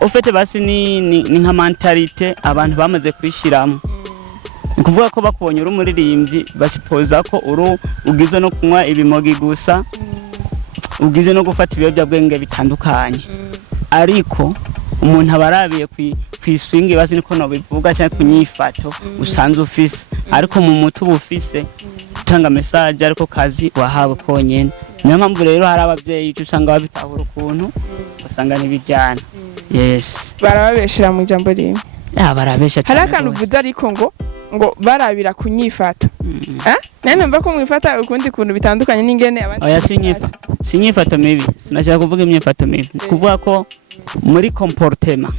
ufite basi ni nka mentalite abantu bamaze kwishiramo. Kuvuga ko bakubonye uri umuririmbyi basipoza ko ugizwe no kunywa ibimogi gusa, ugizwe no gufata ibiyobyabwenge bitandukanye. Ariko umuntu abarabiye kwiswingi basi niko no bivuga cyane kunyifato usanze ufise, ariko mu mutu bufise utanga message ariko kazi wahawe konyene. Niyo mpamvu rero hari abavyeyi usanga babitahura ukuntu basanga nibijyana. Yes, barababeshera mu jambo rimwe. Barabesha cyane. Hari akantu uvuze ariko ngo barabira kunyifato. Nene mba ko mwifata ukundi kuntu bitandukanye n'ingene abandi. Oya sinyifato mibi. Sinashaka kuvuga imyifato mibi. Kuvuga ko muri comportement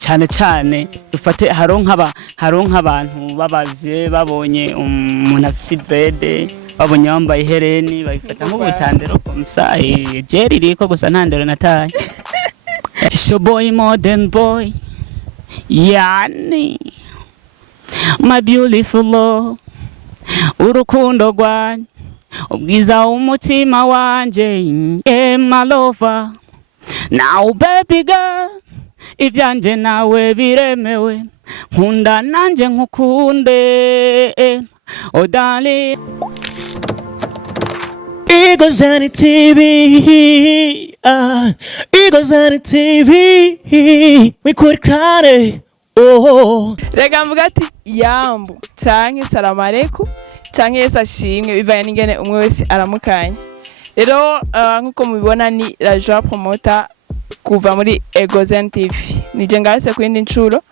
cyane dufate haronka abantu babavye babonye umuntu afise dread, babonye yambaye hereni babifata nk'ubutandero komsa jeri riko gusa ntandero nataye. Show boy modern boy yani my beautiful love, urukundo rwanjye ubwiza umutima wanje, my lover. Now baby girl, ivyanje nawe biremewe, nkunda nanje nkukunde, oh darling. Igozani TV, Igozani TV, wikurikirane. Rega mvuga ati yambu canke salamu aleikum canke Yesu ashimwe bivanye n'ingene umwe wese aramukanye. Rero nkuko mubibona ni la joie promoter kuva muri Igozani TV. Nije ngarutse ku yindi ncuro.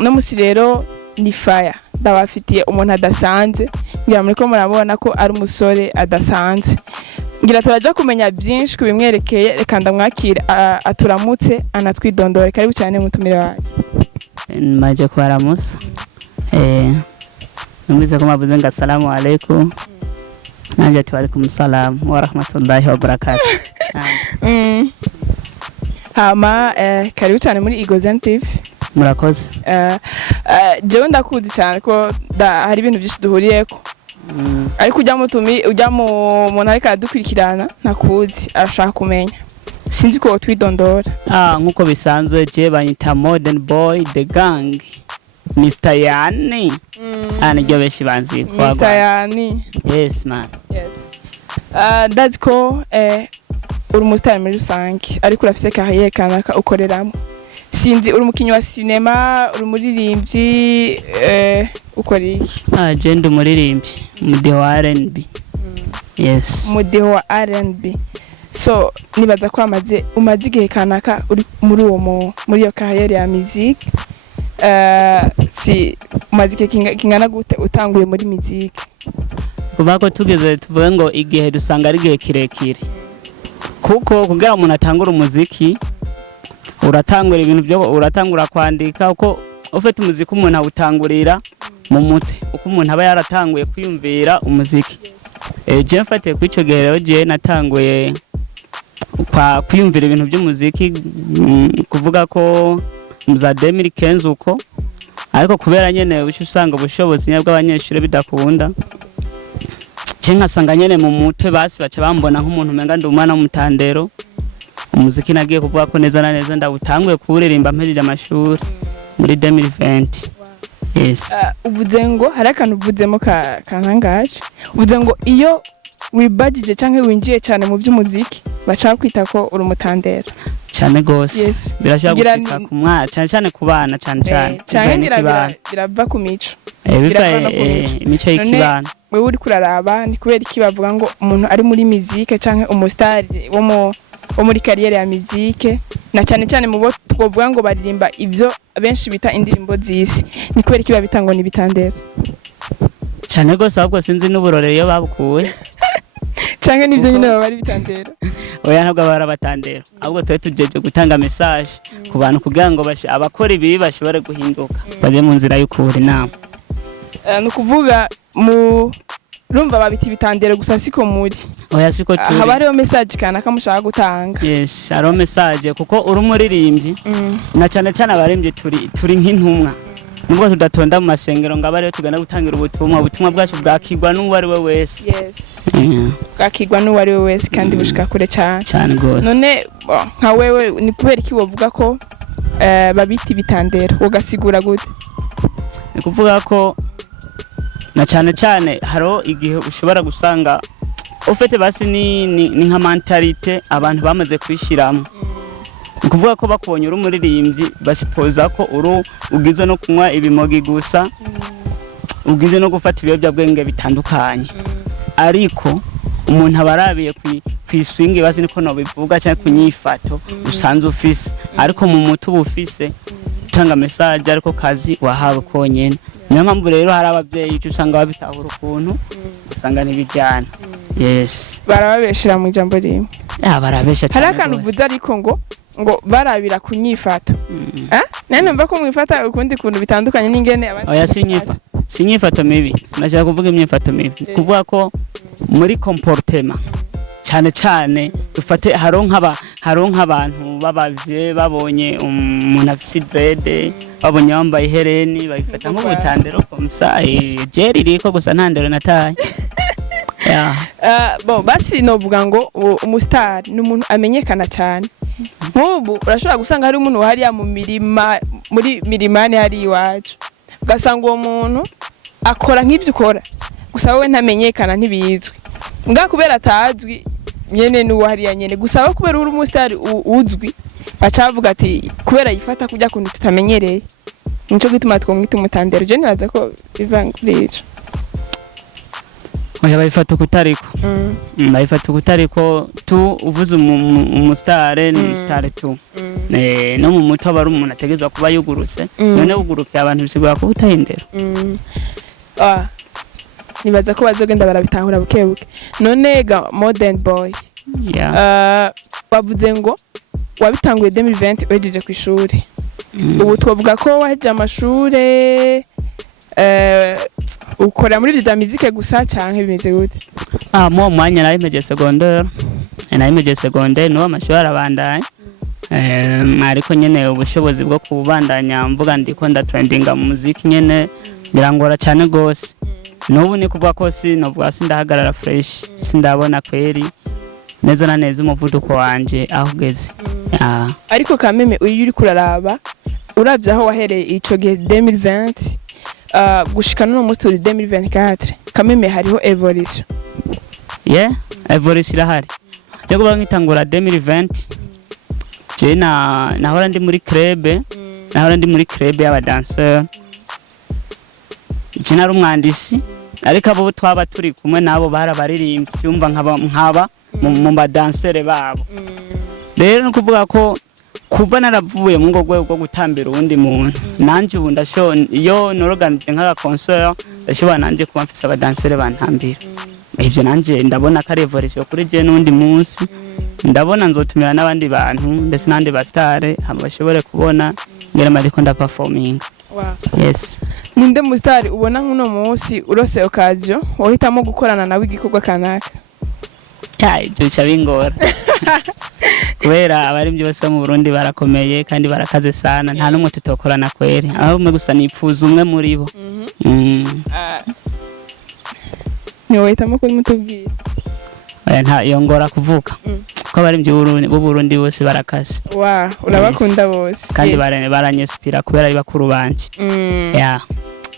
No musi rero ni fire. Ndabafitiye umuntu adasanzwe. Ngira muri ko murabona ko ari umusore adasanzwe. Ngira turaja kumenya byinshi kubimwerekeye, reka ndamwakire aturamutse anatwidondore. Karibu cyane mutumire wawe. Maje kwaramusa. Numvise ko mavuze ngo assalamu alaikum. Nanje ati alaikum salam wa rahmatullahi wa barakatuh. Hama karibu cyane muri Igozani TV. Murakoze. Jewe ndakuzi cyane ko hari ibintu byinshi duhuriyeko. Ariko ujya mu muntu ariko adukurikirana ntakuzi arashaka kumenya. Sinzi ko twidondora. Nkuko bisanzwe je banyita modern boy the gang. Mr. Yani. Niryo beshi banzi ko. Mr. Yani. Yes man. Yes. That's ko uri umustar muri rusange ariko urafise carrière kanaka ukoreramo. Sinzi uri umukinyi wa cinema, uri umuririmbyi, ukora iki? Je ndi umuririmbyi, umudiho wa R&B. Yes. Umudiho wa R&B. So nibaza ko umaze igihe kanaka uri muri iyo carrière ya musique. Si umaze igihe kingana gute utanguye muri musique? Kuba ko tugeze tuvuge ngo igihe dusanga ari igihe kirekire. Kuko kugira umuntu atangura umuziki uratangura ibintu uratangura kwandika uko ufite umuziki umuntu awutangurira mu mutwe uko umuntu aba yaratanguye kwiyumvira umuziki. Je mfate ku ico gihe rero je natanguye kwiyumvira ibintu by'umuziki kuvuga ko muza 2015 uko, ariko kubera nyene uci usanga ubushobozi bw'abanyeshuri bidakunda nkasanga nyene mu mutwe basi baca bambona nk'umuntu umenga ndi umwana w'umutandero. Umuziki nagiye kuvuga ko neza na neza ndawutanguye kuririmba mpejeje amashuri muri 2020. Yes. Uvuze ngo hari akantu uvuzemo kantangaje. Uvuze ngo iyo wibagije canke winjiye cyane mu by'umuziki baca kwita ko uri umutandero. Cyane gose. Yes. Birashaka gushika ku mwana cyane ku bana cyane. Birava ku mico. Imico y'ikibana. Wewe uri kuraraba ni kubera iki bavuga ngo umuntu ari muri musique canke umustar wo muri carrière ya musique na cyane mu bo twovuga ngo baririmba ivyo benshi bita indirimbo z'isi, ni kubera iki babita ngo ni bitandero? Cyane gose ahubwo sinzi n'uburorero iyo babukuwe canke nivyo nyine baba bari bitandero. Oya ntabwo barabatandero, ahubwo twe tujeje gutanga message ku bantu kugira ngo abakora ibi bashobore guhinduka baje mu nzira y'ukuri inama. Nukuvuga rumva babita bitandero gusa siko muri. Oya siko turi. Haba hariho message kana kamushaka gutanga. Yes, hariho message kuko uri umuririmbyi na cyane abaririmbyi turi nk'intumwa. Nubwo tudatonda mu masengero ngo abare tugana gutangira ubutumwa bwacu bwakigwa n'uwari we wese. Yes. Bwakigwa n'uwari we wese kandi bushika kure cyane. Cyane gose. None nka wewe ni kubera iki wovuga ko babita ibitandero ugasigura gute? ni kuvuga ko na cyane cyane haro igihe ushobora gusanga ufite basi ni nka mentalite abantu bamaze kwishiramo. ni kuvuga ko bakubonye uri umuririmbyi basipoza ko ugizwe no kunywa ibimogi gusa, ugizwe no gufata ibiyobyabwenge bitandukanye, ariko umuntu abarabiye kwiswingi basi niko no bivuga cyane kunyifato usanze ufise, ariko mu mutu bufise utanga message ariko kazi wahawe konyene. niyo mpamvu rero hari ababyeyi usanga babitahura ukuntu usanga ntibijyana. Yes, barababeshera mu ijambo rimwe. barabesha cyane. Hari akantu uvuze ariko ngo barabira kunyifato. Nene mba ko mwifata ukundi kuntu bitandukanye n'ingene abandi. Oya sinyifato mibi, sinashaka kuvuga imyifato mibi, kuvuga ko muri comportement cyane cyane dufate haronka abantu babavye babonye umuntu afise dread, babonye yambaye hereni babifata nk'ubutandero komsa jeri riko gusa ntandero nataye. Basi novuga ngo umustar ni umuntu amenyekana cyane. Nk'ubu urashobora gusanga hari umuntu hariya mu mirima muri mirimane hari iwacu, ugasanga uwo muntu akora nk'ibyo ukora gusa wowe ntamenyekana ntibizwi, mbwa kubera atazwi nyene n'uwo hariya nyene, gusa wowe kubera uri umustar uzwi bacavuga ati kubera yifata kujya kuntu tutamenyereye, nico gituma twomwita umutandero. Je nibaza ko biva kuri ico. Oya bayifata kutariko. Bayifata kutariko tu uvuze umustar ni star tu. No mu muto bari umuntu ategezwa kuba yugurutse, none uguruke abantu bisigura ko utahindero. Nibaza ko bazogenda barabitahura bukebuke. None ga modern boy. Bavuze ngo wabitanguye 2020 wejeje ku ishuri. Ubu twavuga ko waheje amashure ukora muri bya muzike gusa cyangwa bimeze gute? Mu mwanya narimeje secondaire no amashuri arabandanya, ariko nyene ubushobozi bwo kubandanya mvuga ndiko ndatrendinga mu muziki nyene birangora cyane gose. N'ubu ni kuvuga ko novuga sindahagarara fresh, sindabona kweri neza na neza umuvuduko wanje aho ugeze. Ariko kameme uri kuraraba uravye aho wahereye ico gihe 2020 gushika no mu 2024 kameme hariho evolution. Evolution irahari. Cyo kuba nkitangura 2020 je nahora ndi muri club y'aba danseur. Je nari umwandisi, ariko abo twaba turi kumwe nabo barabaririmbye cyumva nkaba mu badansere babo. Rero no kuvuga ko kuba naravuye mu ngogwe bwo gutambira uwundi muntu, nanje ubu iyo noroganije nk'aka concert ndashobora nanje kuba mfise abadansere bantambira. Ivyo nanje ndabona ko ari evolution kuri je n'undi munsi, ndabona nzotumira n'abandi bantu ndetse n'andi ba star bashobore kubona ngera mariko nda performing. Yes. Ninde mu star ubona nk'uno munsi urose occasion wohitamo gukorana nawe igikorwa kanaka? Ibyo cyabingora. Kubera abari byose mu Burundi barakomeye kandi barakaze sana, nta numwe tutokorana kweri, aho umwe gusa nipfuza umwe muri bo. Ni wohitamo ko mutubwira? Nta yongora kuvuka ko abari b'u Burundi bose barakaze. Urabakunda bose kandi baranyespira kubera ari bakuru banje.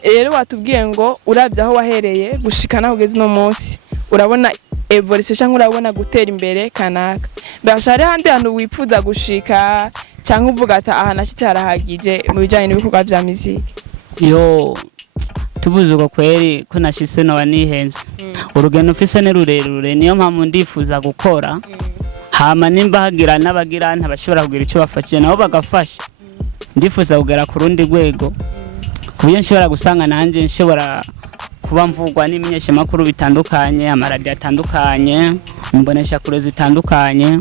Rero watubwiye ngo uravye aho wahereye gushikana kugeza no munsi urabona evolution cyangwa urabona gutera imbere kanaka, bashare handi hantu wipfuza gushika cyangwa uvuga ati aha nashyitse harahagije mu bijanye n'ibikorwa bya muziki? Tubuze uko kweri ko nashise no wanihenze. Urugendo mfise ne rurerure, niyo mpamvu ndifuza gukora hama nimba hagira n'abagira ntabashobora kugira icyo bafashije nabo bagafasha. Ndifuza kugera ku rundi rwego kuburyo nshobora gusanga nanje nshobora kuba mvugwa n'imenyesha makuru bitandukanye, amaradiyo atandukanye, mbonesha kure zitandukanye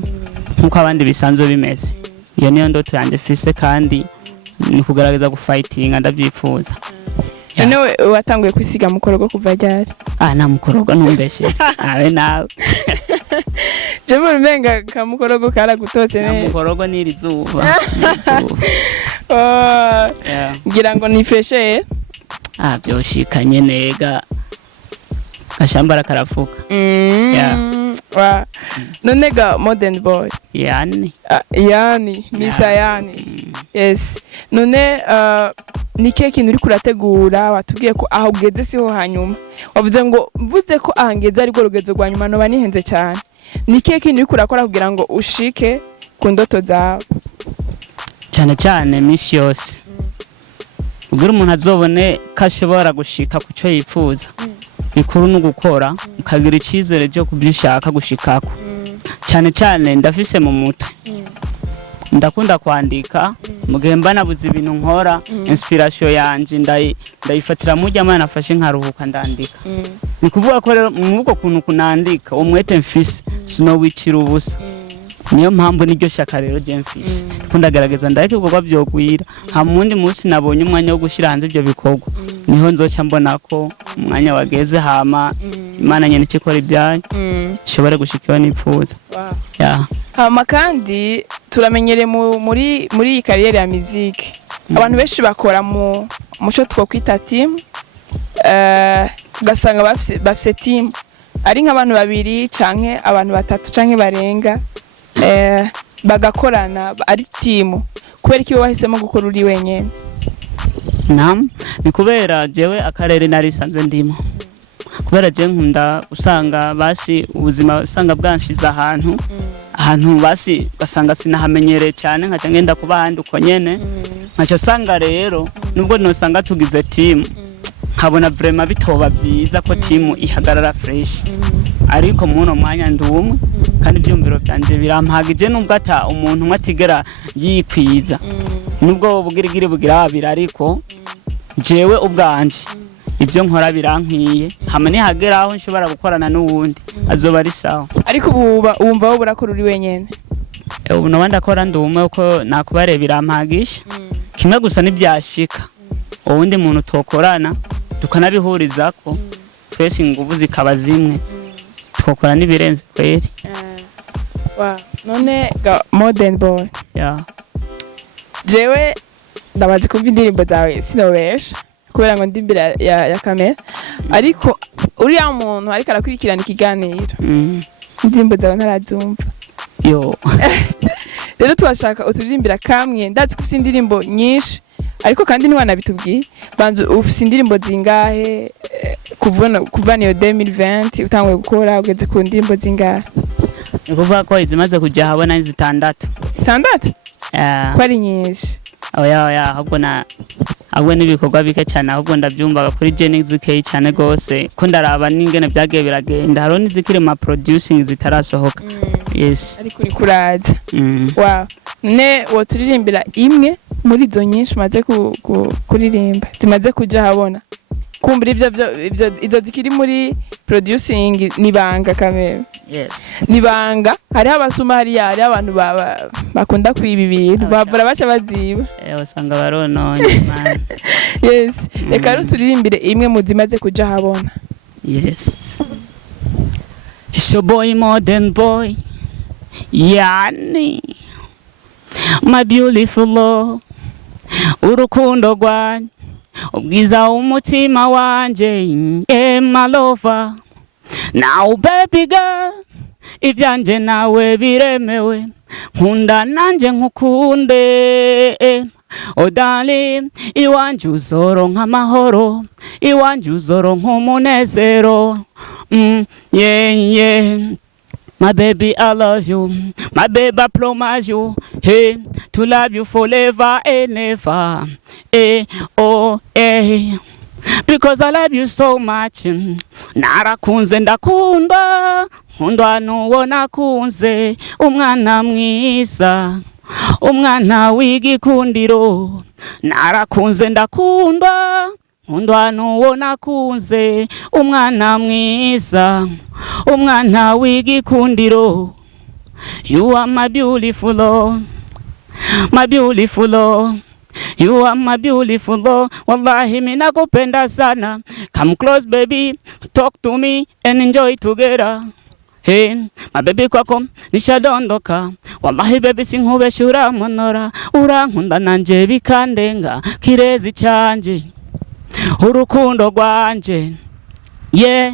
nkuko abandi bisanzwe bimeze. Iyo niyo ndoto yanjye mfise kandi ni kugaragaza gufightinga ndabyifuza. None watanguye kwisiga mukorogo kuva ryari? Nta mukorogo ntumbeshe. Abe nawe. Je mu rumenga ka mukorogo karagutotse neza. Mukorogo ni irizuba. Ngira ngo ni feshe. Byoshikanye nega. Gashambara karafuka. none ga modern boy yani yani Mr Yani yes none ni kintu uri kurategura watubwiye ko aho ugeze siho hanyuma wavuze ngo mvuze ko ahangeze ari rugezo rwa nyuma no banihenze cyane ni kintu uri kurakora kugira ngo ushike ku ndoto zawe cyane cyane misi yose ubwo umuntu azobone ko ashobora gushika ku cyo yifuza ikuru no gukora ukagira icyizere cyo kubyushaka gushikako cyane cyane ndafise mu mutwe ndakunda kwandika mugihe mba nabuze ibintu nkora inspiration yanje ndayifatira mu jyama nafashe nkaruhuka ndandika ni kuvuga ko rero mwuko kuntu kunandika umwete mfise sino wicira ubusa niyo mpamvu niryo shaka rero je mfise kundagaragaza ndake ibikorwa byogwira ha mundi munsi nabonye umwanya wo gushira hanze ibyo bikorwa niho nzoca mbona ko umwanya wageze hama Imana nyene ikikora ibyayo shobora gushikira nipfuza hama kandi turamenyere muri iyi kariyeri ya muziki abantu benshi bakora mu muco twokwita team ugasanga bafise team ari nk'abantu babiri canke abantu batatu canke barenga bagakorana ari team kubera iki wahisemo gukora uri wenyene ni kubera jewe akarere nari sanzwe ndimo kubera je nkunda usanga basi ubuzima usanga bwanshiza ahantu basi gasanga sinahamenyereye cyane nkaca ngenda kuba handi uko nyene nkaca sanga rero nubwo nosanga tugize team nkabona vraiment bitoba byiza ko team ihagarara fresh ariko muno mwanya ndumwe kandi byumviro byanje birampagije nubwo ata umuntu mwatigera yikwiza nubwo bugirigiri bugira abira ariko jewe ubwanje ibyo nkora birankwiye hamwe ni hageraho nshobora gukorana n'uwundi azoba ari sawa ariko wumva wo burakora uri wenyene ubu no bandakora ndumwe uko nakubare birampagisha kimwe gusa nibyashika uwundi muntu tokorana tukanabihurizako twese inguvu zikaba zimwe twokora nibirenze kweri none ga modern boy jewe ndabazi kumva indirimbo zawe sinobesha kubera ngo ndi imbere ya kamera ariko uriya muntu ariko arakurikirana ikiganiro indirimbo zawe ntarazumva rero twashaka uturirimbira kamwe ndazi ko ufite indirimbo nyinshi ariko kandi ntiwanabitubwiye banza ufite indirimbo zingahe kuva niyo 2020 utanguye gukora ugeze ku ndirimbo zingahe ni kuvuga ko izimaze kujya habona zitandatu ko ari nyinshi ahubwo n'ibikorwa bike cyane ahubwo ndabyumvaga kuri Genix cyane gose ko ndaraba n'ingene byagiye biragenda haro n'izikiri ma producing zitarasohoka yes ariko uri kuraza ne woturirimbira imwe muri zo nyinshi maze kuririmba zimaze kuja habona kumbira izo zikiri muri producing nibanga kamera yes nibanga hari abasuma hari abantu bakunda kwiba ibintu bavura baca baziba usanga barononye man yes reka turirimbire imwe mu zimaze kuja habona yes it's your boy modern boy yani my beautiful love urukundo rwanjye ubwiza umutima wanje my lover now baby girl ibyanje nawe biremewe nkunda nanje nkukunde oh darling iwanje uzoronka amahoro iwanje uzoronka umunezero yeah my baby I love you my baby I promise you hey to love you forever and ever because I love you so much narakunze ndakunda nkundwa nuwo nakunze umwana mwiza umwana w'igikundiro narakunze ndakunda nkundwa nuwo nakunze umwana mwiza umwana w'igikundiro you are my beautiful Lord my beautiful Lord you are my beautiful Lord wallahi mimi nakupenda sana come close baby talk to me and enjoy together hey my baby kwako nishadondoka wallahi baby sinkubeshura monora urankunda nanje bikandenga kirezi cyanje urukundo rwanje yeah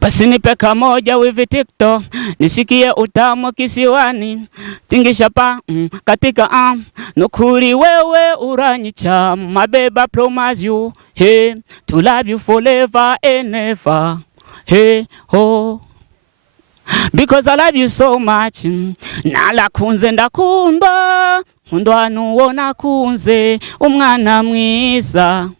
basi nipe kamoja wivi TikTok, nisikie utamu kisiwani, tingisha pa katika nukuri wewe uranyicha, my baby I promise you, hey, to love you forever and ever, hey, oh. Because I love you so much, nala kunze ndakunda, nkundwa nuwo nakunze, umwana mwiza,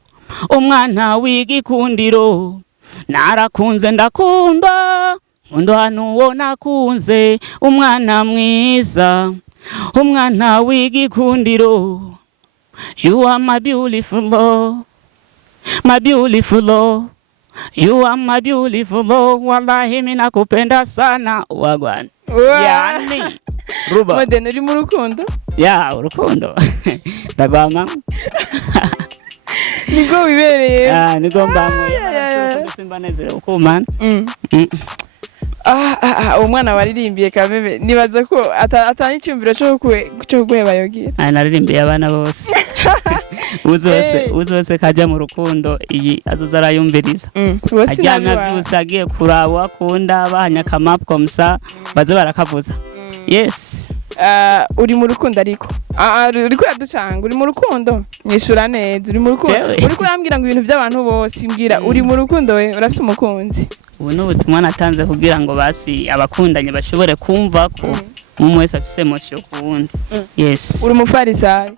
umwana w'igikundiro, narakunze ndakunda, nkundwa nuwo nakunze, umwana mwiza, umwana w'igikundiro. You are my beautiful love, my beautiful love. You are my beautiful love, wallahi mimi nakupenda sana wagwan. Yani Ruba. Modern uri mu rukundo? Ya, urukundo. Ndagwama. Niko wibereye. Niko mbamwe. Simba nezere uko man. Umwana waririmbiye kabebe nibaza ko atani cyumviro cyo guheba yogira. Naririmbiye abana bose. Uzose kaja mu rukundo iyi azoza arayumviriza. Ajyana byose agiye kuraba akunda abanya kamap komsa baze barakavuza. Yes. Uri mu rukundo ariko. Uri kuraducanga uri mu rukundo. Nyishura neza uri mu rukundo. Uri kurambwira ngo ibintu by'abantu bose mbwira uri mu rukundo we urafite umukunzi. Ubu n'ubutumwa natanze kugira ngo basi abakundanye bashobore kumva ko umwe wese afise emotion ku wundi. Yes. Uri umufarisayo.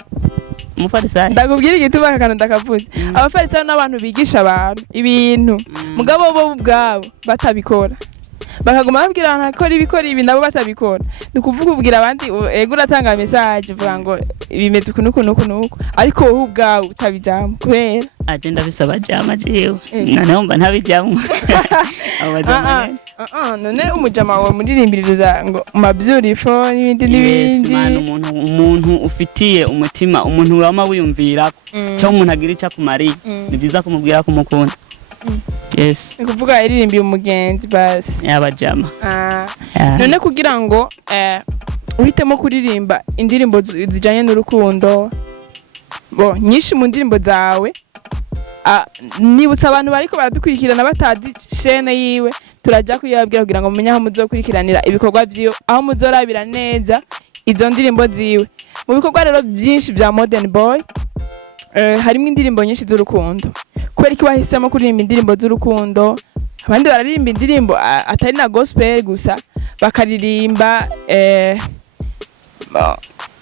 Umufarisayo. Ndakubwira igituma akano ndakavuze. Abafarisayo n'abantu bigisha abantu ibintu mugabo bo ubwabo batabikora. Bakaguma babwira abantu ko ibikora ibi nabo batabikora. Nikuvuga ubwira abandi ego uratanga message uvuga ngo ibimeze kunuko ariko wowe ubwawe utabijamo kubera agenda bisaba jama jewe noneho mba ntabijamo abajama none umujama wa muririmbiriza ngo my beautiful n'ibindi yes man umuntu ufitiye umutima umuntu urama wiyumvira cyo umuntu agira icyo akumariye ni byiza kumubwira ko umukunda. Yes. Nikuvuga iririmbiye umugenzi basi. Yabajama. None kugira ngo uhitemo kuririmba indirimbo zijanye n'urukundo. Nyinshi mu ndirimbo zawe. Nibutsa abantu bariko baradukurikirana batazi chaîne yiwe turajya kuyabwira kugira ngo mumenye aho muzokurikiranira ibikorwa byiyo aho muzorabira neza izo ndirimbo ziwe. Mu bikorwa rero byinshi bya Modern Boy harimo indirimbo nyinshi z'urukundo. Kubera iki wahisemo kuririmba indirimbo z'urukundo? Abandi baririmba indirimbo atari na gospel gusa bakaririmba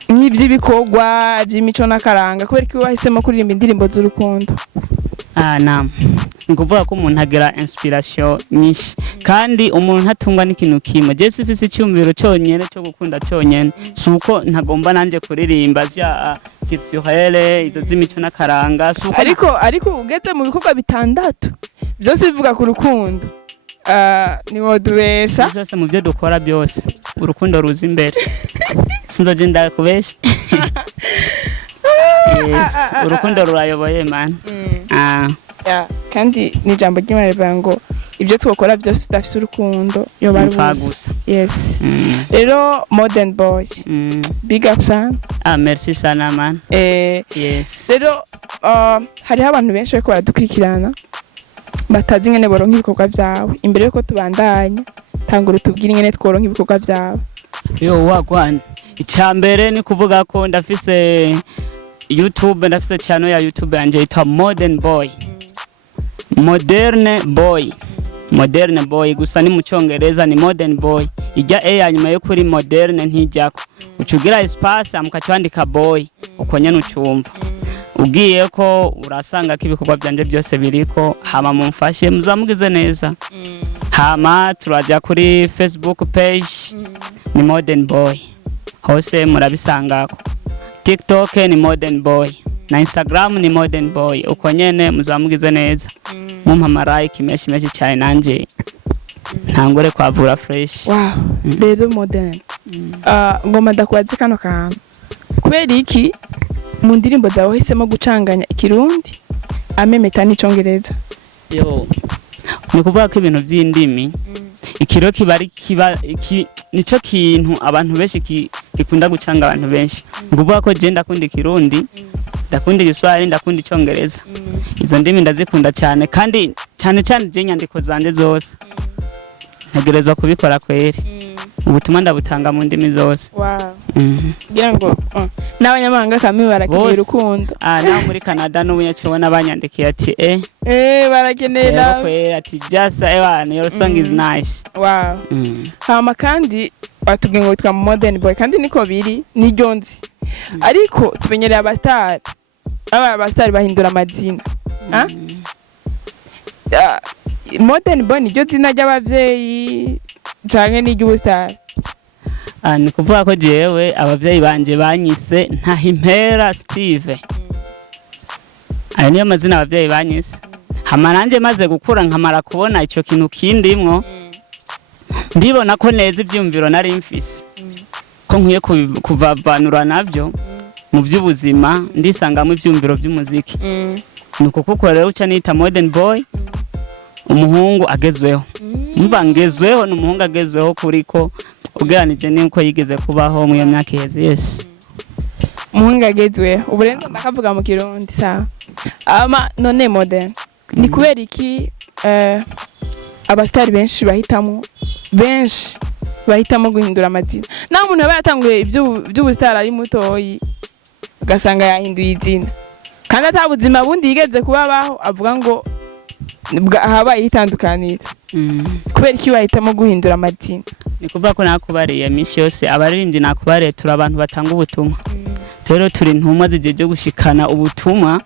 nk'iby'ibikorwa by'imico n'akaranga. Kubera iki wahisemo kuririmba indirimbo z'urukundo? Naam. Nikuvuga ko umuntu agira inspiration nyinshi kandi umuntu ntatungwa n'ikintu kimwe. Je sifise icyumviro cyonyene cyo gukunda cyonyene. Suko ntagomba nanje kuririmba zya culturelle izo z'imico n'akaranga suko ariko ugeze mu bikorwa bitandatu byose bivuga ku rukundo. Ni wodubesha byose mu byo dukora byose urukundo ruza imbere. Sinzoje ndakubesha. Yes, urukundo rurayoboye man. Kandi ni jambo ry'Imana ngo ibyo twakora byose udafite urukundo yo barubuza. Yes. Rero Modern Boy. Big up sana. Merci sana man. Yes. Rero hariho abantu benshi bariko baradukurikirana batazi ngene boronka ibikorwa byawe. Imbere yuko tubandanya tangura tubwire ingene tworonka ibikorwa byawe. Yo wagwana. Icyambere ni kuvuga ko ndafise YouTube, ndafise channel ya YouTube yanje yitwa Modern Boy. Modern Boy gusa ni mu Cyongereza ni Modern Boy. Ijya ya nyuma yo kuri modern ntijyako. Ucugira espace amukacwandika boy uko nyene ucumva. Ugiye ko urasanga ko ibikorwa byanje byose biriko hama mumfashe muzamugize neza. Hama turaja kuri Facebook page ni Modern Boy. Hose murabisangako. TikTok ni Modern Boy. Na Instagram ni Modern Boy. Uko nyene muzamugize neza. Mumpamara ikimeshi cyane nanje. Ntangore kwavura fresh. Wow. Rero Modern. Ngoma ndakwazi kano kantu. Kubera iki mu ndirimbo zawe hisemo gucanganya ikirundi amemeta n'icongereza? Yo. Nikuvuga ko ibintu by'indimi ikiro kibari nico kintu abantu benshi gikunda gucanga abantu benshi. Nikuvuga ko je ndakunda ikirundi, ndakunda igiswahili, ndakunda icongereza. Izo ndimi ndazikunda cyane kandi cyane je nyandiko zanje zose ntegerezwa kubikora kweri ubutumwa ndabutanga mu ndimi zose. Wow. Ngira ngo n'abanyamahanga kamwe barakeneye urukundo. Naho muri Canada n'ubunyacubona banyandikiye ati barakenera kweri ati just your song is nice. Wow. Hama kandi batubwiye ngo witwa Modern Boy kandi niko biri niryo nzi. Ariko tumenyereye abastari bahindura amazina. Modern Boy niryo zina ry'abavyeyi canke n'iry'ubustari? Ni kuvuga ko jewe abavyeyi banje banyise Ntahimpera Steve. Ayo niyo mazina abavyeyi banyise. Hama nanje maze gukura nkamara kubona ico kintu kindimwo, ndibona ko neza ivyumviro nari mfise ko nkwiye kuvavanura navyo mu by'ubuzima ndisangamo ivyumviro by'umuziki. Nuko kuko rero uca nita Modern Boy, umuhungu agezweho. Mva ngezweho n'umuhungu agezweho kuriko ugeranije n'uko yigeze kubaho mu iyo myaka iheze. Yes, umuhungu agezweho uburenze ndakavuga mu Kirundi sa ama none Modern ni kubera iki abastari benshi bahitamo guhindura amazina? Nta muntu aba yatanguye iby'ubustari ari mutoyi ugasanga yahinduye izina kandi atabuzima bundi yigeze kubabaho, avuga ngo habaye itandukaniro. Kubera iki bahitamo guhindura amazina? Ni kuvuga ko nakubariye misi yose abaririmbyi nakubariye turi abantu batanga ubutumwa, rero turi intumwa zijeje gushikana ubutumwa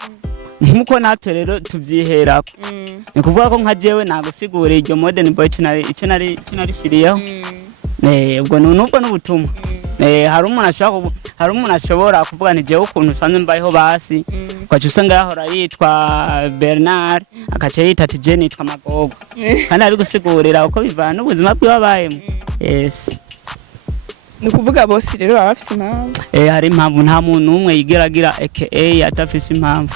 nkuko natwe rero tuvyiherako. Ni kuvuga ko nka jewe nagusigura iryo Modern Boy ico narishiriyeho ubwo nubwo n'ubutumwa. Hari umuntu ashobora kuvuga nti jewe ukuntu usanzwe mbayeho basi kwacu usanga yahora yitwa Bernard akaca yita ati je nitwa Magogo kandi ari gusigurira uko bivana n'ubuzima bw'abayemo. Yes, ni kuvuga bose rero baba bafise impamvu. Hari impamvu, nta muntu umwe yigeragira aka atafise impamvu.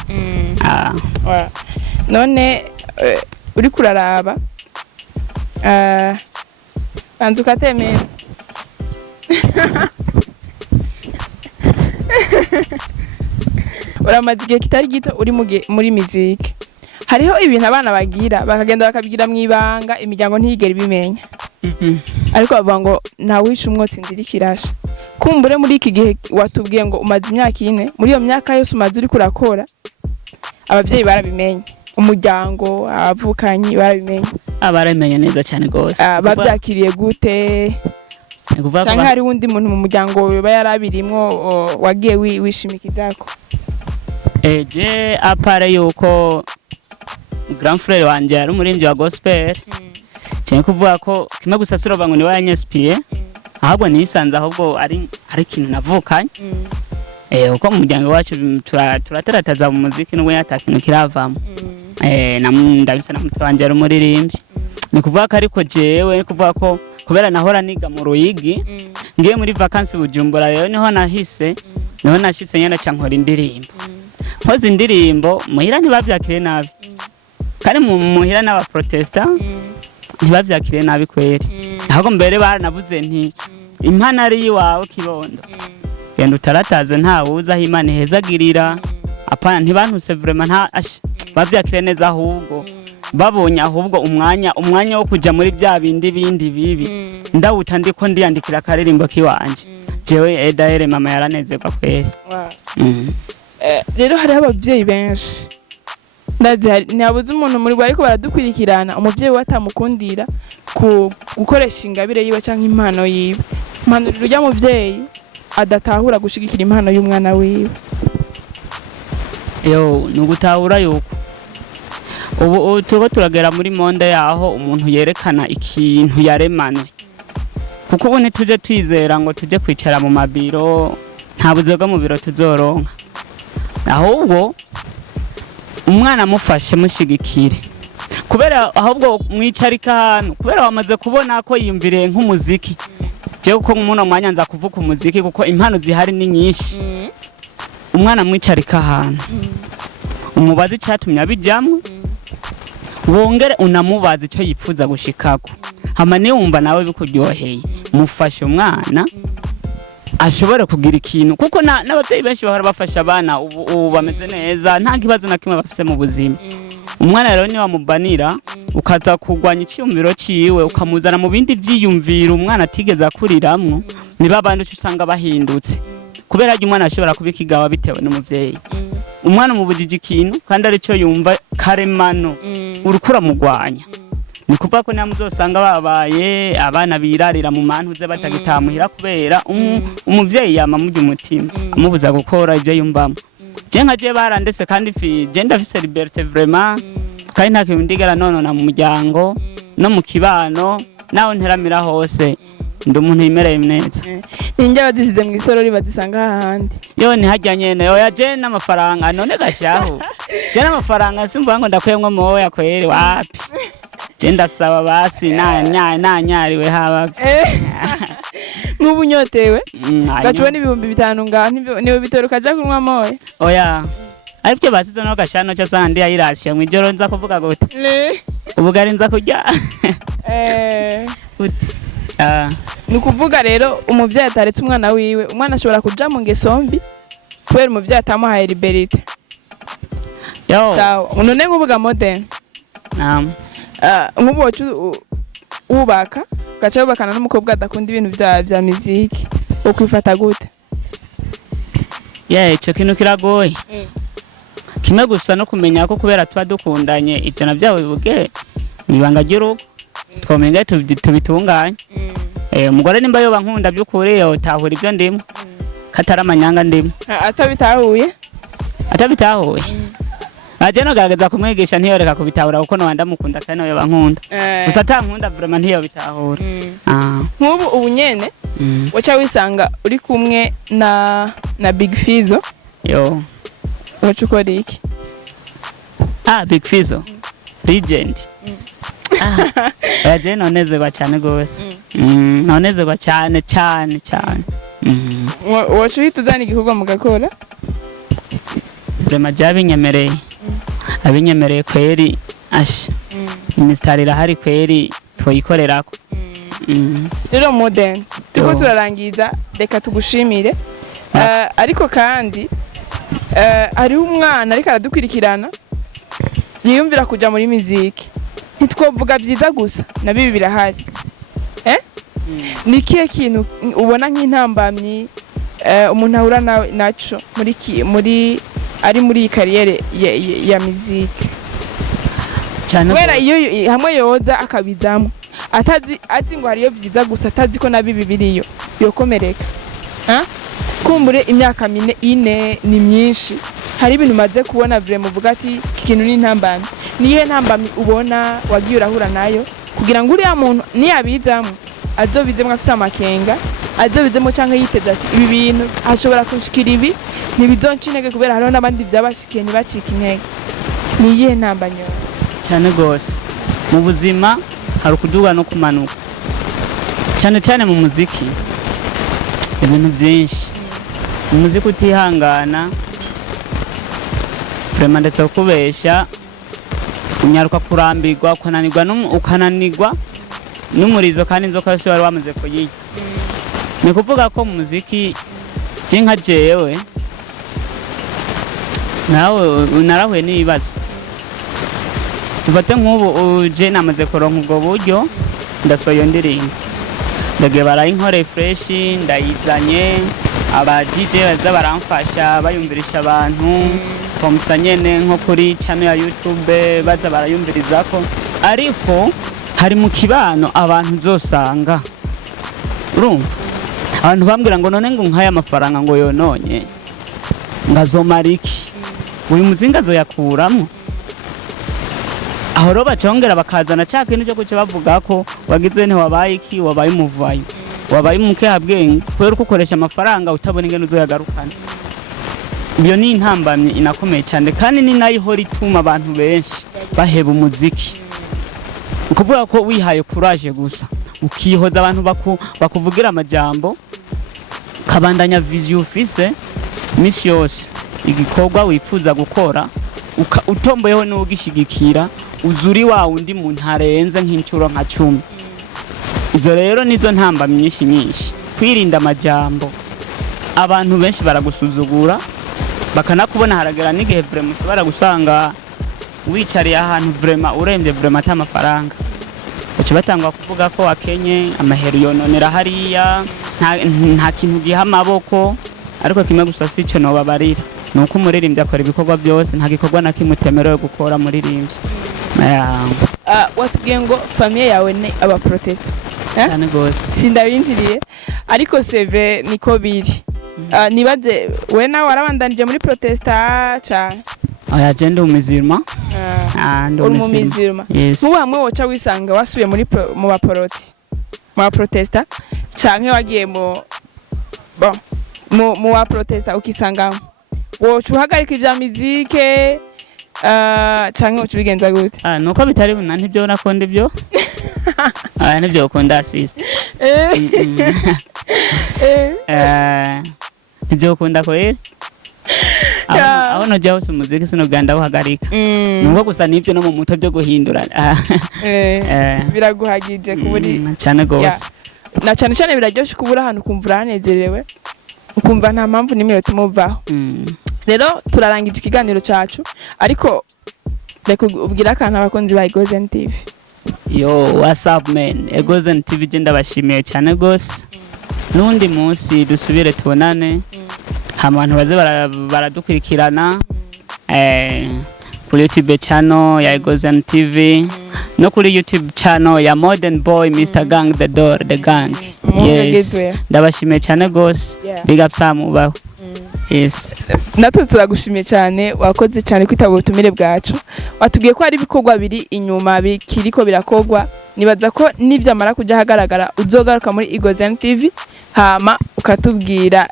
None uri kuraraba banza ukatemera uramaze igihe kitari gito uri muri muziki. Hariho ibintu abana bagira bakagenda bakabigira mu ibanga, imiryango ntiyigere ibimenya. Ariko bavuga ngo ntawishe umwotsi inzira ikirasha. Kumbure muri iki gihe watubwiye ngo umaze imyaka 4, muri iyo myaka yose umaze uri kurakora abavyeyi barabimenye, umuryango abavukanyi barabimenye? Baramenye neza cyane gose. Bavyakiriye gute? Cyangwa hari wundi muntu mu muryango we yarabirimwo wagiye wishimikizako? Je apare yuko grand frère wanje ari umuririmbyi wa gospel, cyane kuvuga ko kimwe gusa siroba ngo ni wa NSPA, ahubwo nisanze ahubwo ari ikintu navukanye. Uko mu muryango wacu turatarataza mu muziki n'ubwo yatakintu kiravamo. Ndabisa na muto wanje ari umuririmbyi. Ni kuvuga ko ariko jewe ni kuvuga ko kubera nahora niga mu Ruyigi, ngiye muri vacances Bujumbura, rero niho nahise nashise nyana cankora indirimbo. Nkoze indirimbo muhira ntibavyakire nabi, kandi muhira n'aba protestant ntibavyakire nabi kweri. Ahubwo mbere baranavuze nti impana ari iwawe kibondo, genda utarataze ntawuza aho Imana ihezagirira. Apana ntibantuse vraiment bavyakire neza, ahubwo babonye ahubwo umwanya wo kuja muri bya bindi bibi ndawuta ndiko ndiyandikira akaririmbo kiwanje jewe edahere mama yaranezerwa kweri. Rero hari abavyeyi benshi ntabuze umuntu muri bo ariko baradukwirikirana, umuvyeyi watamukundira gukoresha ingabire yiwe canke impano yiwe. Impano rujya muvyeyi adatahura gushigikira impano y'umwana wiwe. Nugutahura yuko ubu turiko turagera muri monde yaho umuntu yerekana ikintu yaremanwe, kuko ubu ntituje twizera ngo tuje kwicara mu mabiro, nta buzega mu biro tuzoronka. Ahubwo umwana mufashe mushigikire, kubera ahubwo mwicarika hano kubera wamaze kubona ko yiyumvire nk'umuziki. Je uko umuntu mwanya nza kuvuka umuziki kuko impano zihari ni nyinshi. Umwana mwicarika hano umubazi cyatumye abijamwe, wongere unamubaza icyo yipfuza gushikako. Hama ne wumva nawe bikuryoheye, mufashe umwana ashobora kugira ikintu, kuko n'abavyeyi benshi bahora bafasha abana ubu bameze neza, nta kibazo na kimwe bafise mu buzima. umwana rero ni wamubanira ukaza kugwanya icyumviro ciwe ukamuzana mu bindi byiyumviro umwana atigeze akuriramwo niba abandi usanga bahindutse kubera ko umwana ashobora kubikigawa bitewe n'umuvyeyi umwana umubujije ikintu kandi arico yumva karemano urukura mugwanya ni kuvuga ko namuzosanga babaye abana birarira mu mantuze batagitamuhira kubera umuvyeyi yama mujya umutima amubuza gukora ibyo yumvamo je nkaje barandese kandi je ndafise liberté vraiment kandi nta kintu ndigera nonona mu muryango no mu kibano naho nteramira hose ndi umuntu yimereye neza ninjye badisize mu isorori badisanga hahandi yo ni hajya nyene oya je n'amafaranga none gashaho je n'amafaranga simvuga ngo ndakwemwe moya kwere wapi je ndasaba basi nanyariwe habavye nk'ubu nyotewe gacuwe n'ibihumbi 5 ngaho niwe bitoruka aja kunywa moya oya aribyo basize no gashano cyo sandi yayirashye mu ijoro nza kuvuga gute ubugari nza kujya gute ni kuvuga rero umuvyeyi ataretse umwana wiwe umwana ashobora kuja mu ngesombi kubera umuvyeyi atamuhaye liberté yo sawa none nk'ubuga modern nk'ubu wubaka gaca wubakana n'umukobwa adakunda ibintu bya muziki ukwifata gute ico kintu kiragoye kimwe gusa no kumenya ko kubera tuba dukundanye ibyo navyawe bibuge ibanga ry'urugo twomenga tubitunganye umugore nimba yoba nkunda by'ukuri yotahura ibyo ndimo katari amanyanga ndimo atabitahuye aje no garagaza kumwigisha ntiyoreka kubitahura kuko no ndamukunda kandi yoba nkunda gusa atankunda vraiment ntiyo bitahura nk'ubu ubunyene wacha wisanga uri kumwe na Big Fizzo yo wachukora iki Big Fizzo legend aje nonezerwa cyane gose nonezerwa cyane wachuhita uzana igikorwa mugakora vraiment abinyemereye kweri asha imistari irahari kweri twoyikorerako rero modern tuko turarangiza reka tugushimire ariko kandi ari umwana ariko aradukwirikirana yiyumvira kuja muri muziki ntitwovuga byiza gusa na bibi birahari nikiye kintu ubona nk'intambamyi umuntu ahura naco muri ari muri kariyere ya muziki kubera iyo hamwe yoza akabizamo azi ngo hariyo byiza gusa atazi ko na bibi biriyo yokomereka kumbure imyaka 4 ni myinshi hari ibintu maze kubona vraiment uvuga ati ikintu ni ntambamye nihe ntambamye ubona wagiye urahura nayo kugira ngo uriya muntu niyabizamo azobizemo afise amakenga azobizemo canke yiteza ati ibi bintu ashobora kushikira ibi ntibizonca intege kubera hariho n'abandi byabashikiye ntibacika intege niye ntambanyo cyane gose mu buzima hari ukuduga no kumanuka cyane mu muziki ibintu byinshi umuziki utihangana vraiment ndetse kubesha unyaruka kurambirwa ukananirwa n'umurizo kandi inzoka yose wari wamaze kuyirya ni kuvuga ko mu muziki je nka jewe nawe narahuye n'ibibazo ufate nk'ubu je namaze kuronka ubwo buryo ndasohoye ndirimbo ndagiye barayinkore fresh ndayizanye aba DJ baza baramfasha bayumvirisha abantu komsa nyene nko kuri channel ya YouTube baza barayumvirizako ariko hari mu kibano abantu uzosanga urumva abantu bambwira ngo none ngo nkaya amafaranga ngo yononye ngazomariki uyu muzinga azoyakuramo aho roba cyongera bakazana cya kintu cyo kuce bavuga ko wagize ne wabaye iki wabaye umuvayo wabaye umuke habwenge kwera ukoresha amafaranga utabona ingene uzoyagarukana iyo ni intambamye inakomeye cyane kandi ni nayo hori tuma abantu benshi baheba umuziki ukuvuga ko wihaye courage gusa ukihoza abantu bakuvugira amajambo kabandanya vision ufise misi yose igikorwa wifuza gukora utomboyeho n'ugishigikira uzuri wa undi muntu arenze nk'incuro nka 10 izo rero nizo ntamba myinshi kwirinda amajambo abantu benshi baragusuzugura bakanakubona haragera n'igihe vraiment ushobora gusanga wicariye ahantu vrema urembye vrema ata amafaranga baca batangwa kuvuga ko wakenye amahero yononera hariya nta kintu giha amaboko ariko kimwe gusa sico nobabarira nuko umuririmbyi akora ibikorwa byose nta gikorwa na kimwe utemerewe gukora muririmbyi. Watubwiye ngo famille yawe ni aba protesta cyane gose sindabinjiriye ariko seve niko biri. Nibaze we nawe warabandanije muri protesta cyane oya je ndi umuzirma uri umuzirma mu hamwe woca wisanga wasuye muri mu ba protesta canke wagiye mu wa protesta ukisanga woca uhagarika ivya muzike canke woca ubigenza gute? Nuko bitari buna ntibyo nakunda ibyo nibyo ukunda assist nibyo ukunda ko aho nojya hose umuziki sinoganda uhagarika nuko gusa nibyo no mu muto byo guhindura biraguhagije kuburi cyane gose na cyane cyane biraryoshe kubura ahantu kumva uranezerewe ukumva nta mpamvu nimwe yotuma uvaho. Rero turarangije ikiganiro cacu ariko reka ubwira akantu abakunzi ba Igozen TV. Yo what's up man, Igozen TV je ndabashimiye cyane gose n'undi munsi dusubire tubonane abantu baze baradukurikirana kuri YouTube channel ya Igozen TV no kuri YouTube channel ya Modern Boy Mr Gang the Gang. Yes ndabashimiye cyane gose big up samubaho. Yes natwe turagushimiye cyane wakoze cyane kwitaba ubutumire bwacu watubwiye ko hari ibikorwa biri inyuma bikiriko birakogwa nibaza ko nivyamara kuja hagaragara uzogaruka muri Igozen TV hama ukatubwira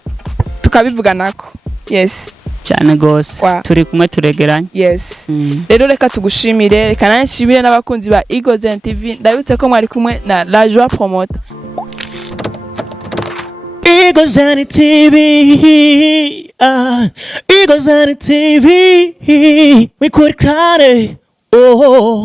tukabivuganako. Yes cyane gose turi kumwe turegeranye. Yes rero reka tugushimire reka nanshimire n'abakunzi ba Igozen TV ndabitse ko mwari kumwe na La Joie Promoter. Igozen TV, Igozen TV, we could cry. Oh.